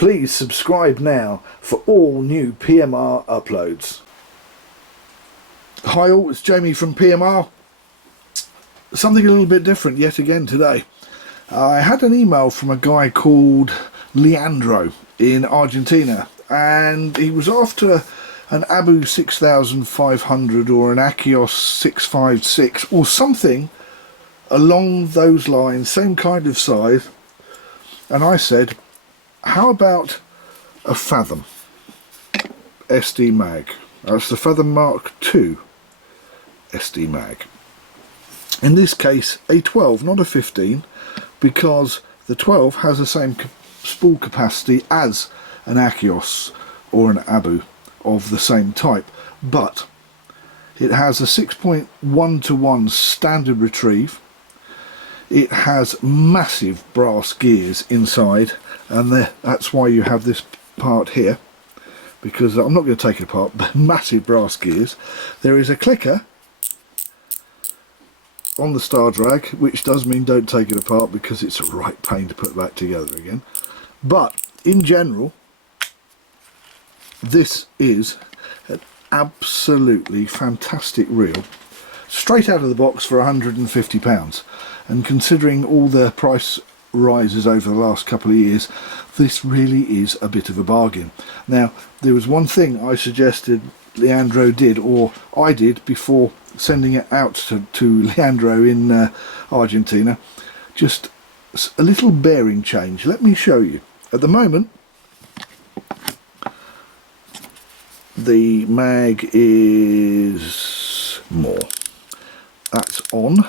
Please subscribe now for all new PMR uploads. Hi all, it's Jamie from PMR. Something a little bit different yet again today. I had an email from a guy called Leandro in Argentina, and he was after an Abu 6500 or an MkII 656 or something along those lines, same kind of size. And I said, how about a Fathom SD mag? That's the Fathom Mark II SD mag. In this case a 12, not a 15, because the 12 has the same spool capacity as an MkII or an Abu of the same type, but it has a 6.1:1 standard retrieve. It has massive brass gears inside, and that's why you have this part here, because I'm not going to take it apart, but massive brass gears. There is a clicker on the star drag, which does mean don't take it apart because it's a right pain to put back together again. But in general, this is an absolutely fantastic reel, straight out of the box for £150. And considering all the price rises over the last couple of years, this really is a bit of a bargain. Now, there was one thing I suggested Leandro did, or I did, before sending it out to Leandro in Argentina. Just a little bearing change. Let me show you. At the moment, the mag is more. That's on.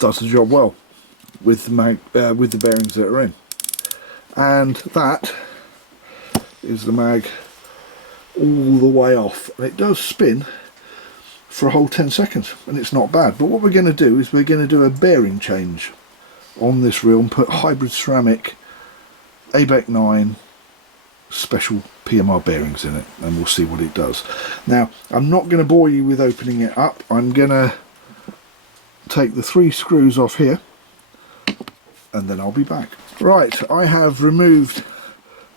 Does the job well with the mag, with the bearings that are in, and that is the mag all the way off, and it does spin for a whole 10 seconds, and it's not bad. But what we're going to do is we're going to do a bearing change on this reel and put hybrid ceramic MkII special PMR bearings in it, and we'll see what it does. Now, I'm not going to bore you with opening it up. I'm going to take the 3 screws off here, and then I'll be back. Right, I have removed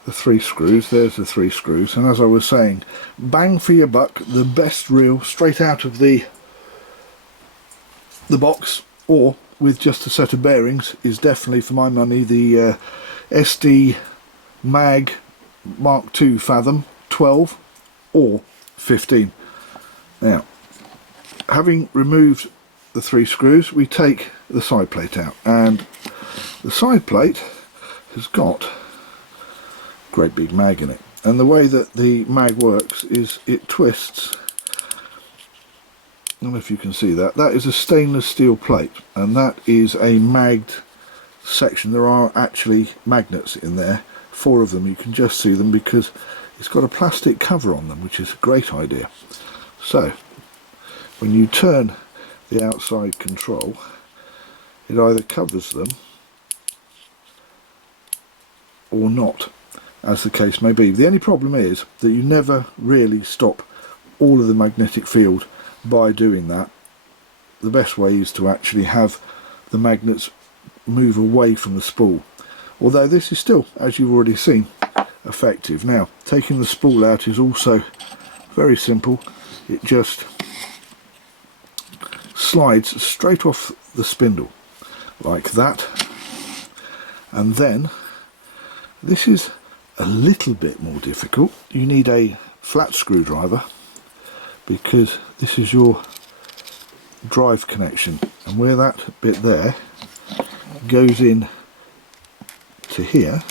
the 3 screws. There's the 3 screws, and as I was saying, bang for your buck, the best reel straight out of the box, or with just a set of bearings, is definitely, for my money, the SD mag Mark II Fathom 12 or 15. Now, having removed the 3 screws, we take the side plate out, and the side plate has got a great big mag in it, and the way that the mag works is it twists. I don't know if you can see that. That is a stainless steel plate, and that is a magged section. There are actually magnets in there, 4 of them. You can just see them because it's got a plastic cover on them, which is a great idea. So when you turn the outside control, it either covers them or not, as the case may be. The only problem is that you never really stop all of the magnetic field by doing that. The best way is to actually have the magnets move away from the spool, although this is still, as you've already seen, effective. Now, taking the spool out is also very simple. It just slides straight off the spindle like that, and then this is a little bit more difficult. You need a flat screwdriver, because this is your drive connection, and where that bit there goes in to here,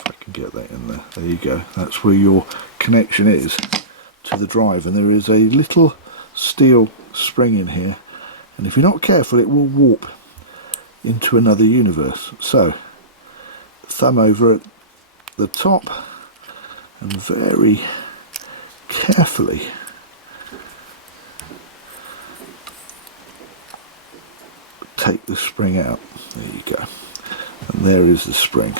if I can get that in there, there you go, that's where your connection is to the drive, and there is a little steel spring in here, and if you're not careful it will warp into another universe. So thumb over at the top and very carefully take the spring out. There you go, and there is the spring.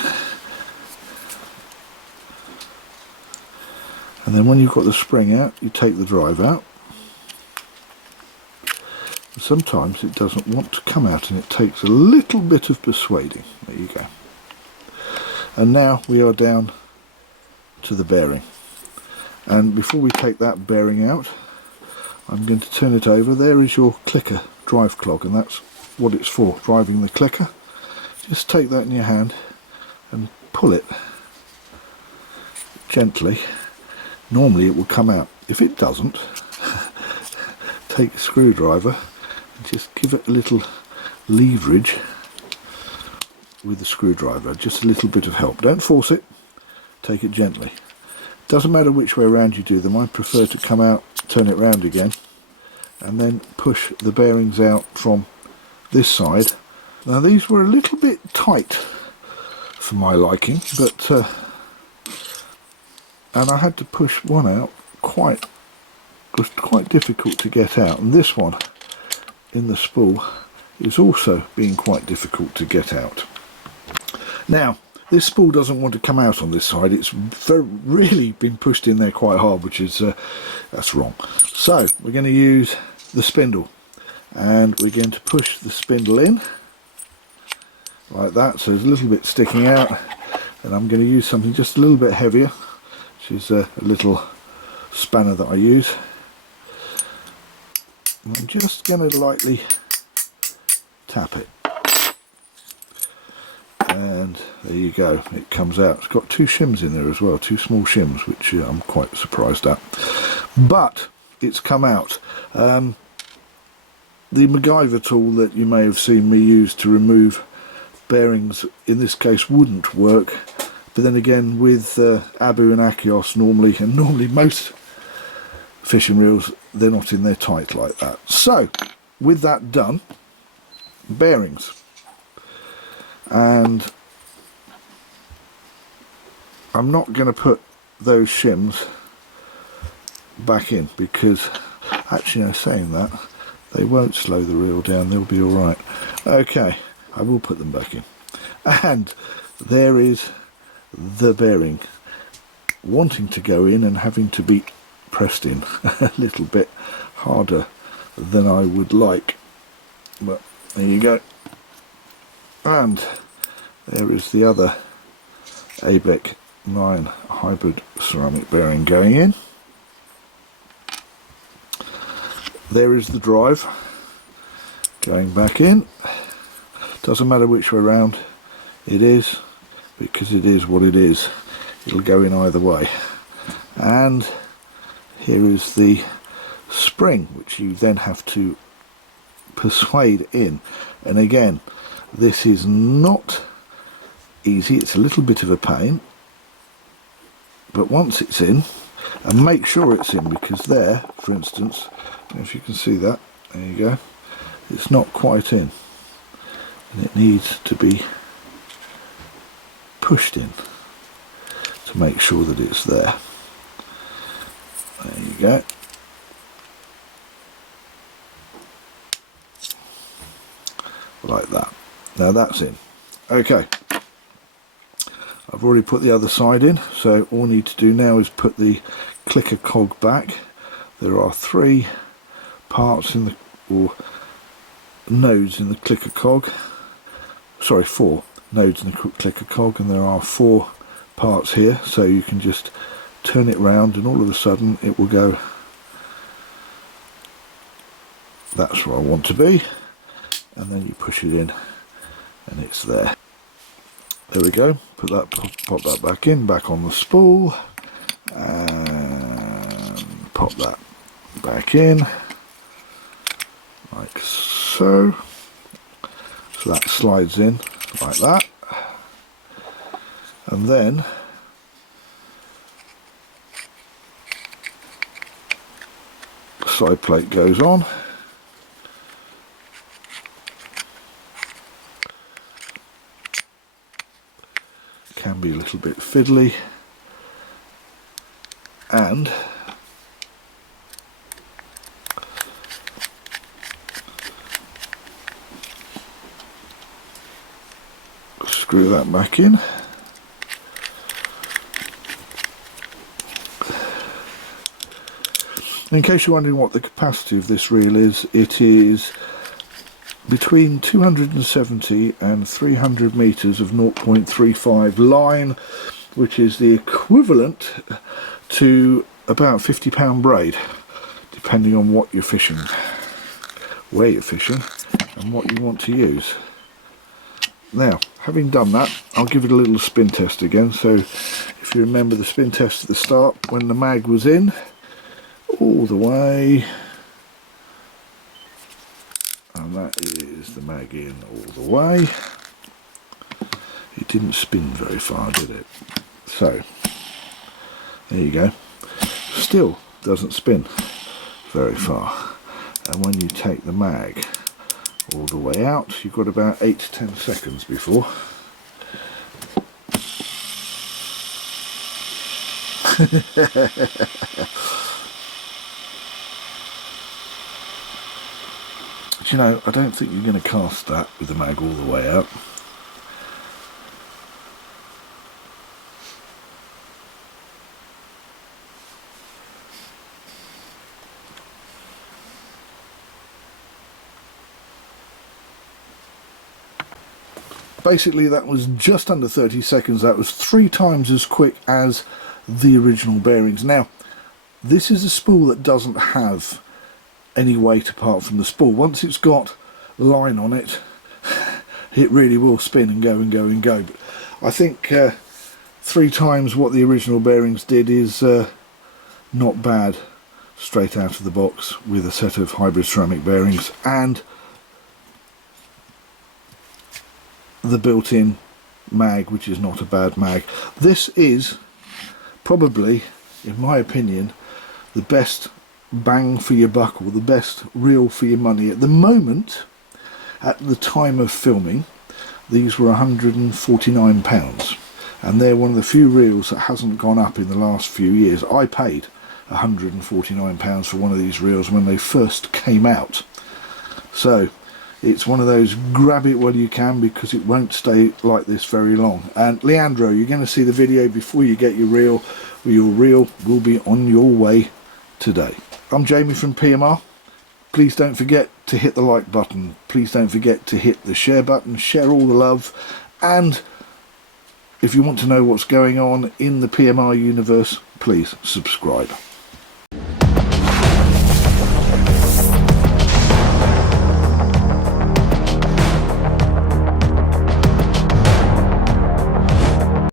And then when you've got the spring out, you take the drive out. The sometimes it doesn't want to come out, and it takes a little bit of persuading. There you go. And now we are down to the bearing, and before we take that bearing out, I'm going to turn it over. There is your clicker drive clog, and that's what it's for, driving the clicker. Just take that in your hand and pull it gently. Normally it will come out. If it doesn't, take a screwdriver and just give it a little leverage with the screwdriver, just a little bit of help. Don't force it, take it gently. Doesn't matter which way around you do them. I prefer to come out, turn it round again, and then push the bearings out from this side. Now these were a little bit tight for my liking, but and I had to push one out. It was quite difficult to get out, and this one in the spool is also being quite difficult to get out. Now this spool doesn't want to come out on this side. It's really been pushed in there quite hard, which is that's wrong. So we're going to use the spindle, and we're going to push the spindle in like that, so there's a little bit sticking out, and I'm going to use something just a little bit heavier, which is a little spanner that I use. And I'm just going to lightly tap it, and there you go, it comes out. It's got two shims in there as well, two small shims, which I'm quite surprised at, but it's come out. The MkII tool that you may have seen me use to remove bearings in this case wouldn't work, but then again with Abu and Akios normally most fishing reels, they're not in there tight like that. So with that done, bearings, and I'm not going to put those shims back in, because actually, saying that, they won't slow the reel down, they'll be alright. Okay, I will put them back in. And there is the bearing wanting to go in and having to be pressed in a little bit harder than I would like, but there you go. And there is the other MkII hybrid ceramic bearing going in. There is the drive going back in. Doesn't matter which way around it is, because it is what it is. It'll go in either way. And here is the spring, which you then have to persuade in. And again, this is not easy. It's a little bit of a pain, but once it's in, and make sure it's in, because there, for instance, if you can see that, there you go, it's not quite in, and it needs to be pushed in to make sure that it's there. There you go. Like that. Now that's in. Okay, I've already put the other side in, so all I need to do now is put the clicker cog back. There are 3 parts in the, or nodes in the clicker cog, sorry, 4 nodes in the clicker cog, and there are 4 parts here, so you can just turn it round and all of a sudden it will go, that's where I want to be, and then you push it in and it's there. There we go, put that, pop that back in, back on the spool, and pop that back in like so. So that slides in like that, and then the side plate goes on. Can be a little bit fiddly, and screw that back in. In case you're wondering what the capacity of this reel is, it is between 270 and 300 meters of 0.35 line, which is the equivalent to about £50 braid, depending on what you're fishing, where you're fishing, and what you want to use. Now, having done that, I'll give it a little spin test again. So if you remember the spin test at the start, when the mag was in, all the way, and that is the mag in all the way. It didn't spin very far, did it? So there you go. Still doesn't spin very far. And when you take the mag all the way out, you've got about 8 to 10 seconds before. But you know, I don't think you're going to cast that with the mag all the way out. Basically that was just under 30 seconds. That was 3 times as quick as the original bearings. Now this is a spool that doesn't have any weight apart from the spool. Once it's got line on it, it really will spin and go and go and go. But I think 3 times what the original bearings did is not bad straight out of the box with a set of hybrid ceramic bearings and the built-in mag, which is not a bad mag. This is probably, in my opinion, the best bang for your buck, or the best reel for your money. At the moment, at the time of filming, these were £149, and they're one of the few reels that hasn't gone up in the last few years. I paid £149 for one of these reels when they first came out, so it's one of those grab it while you can, because it won't stay like this very long. And Leandro, you're going to see the video before you get your reel. Your reel will be on your way today. I'm Jamie from PMR. Please don't forget to hit the like button. Please don't forget to hit the share button. Share all the love. And if you want to know what's going on in the PMR universe, please subscribe.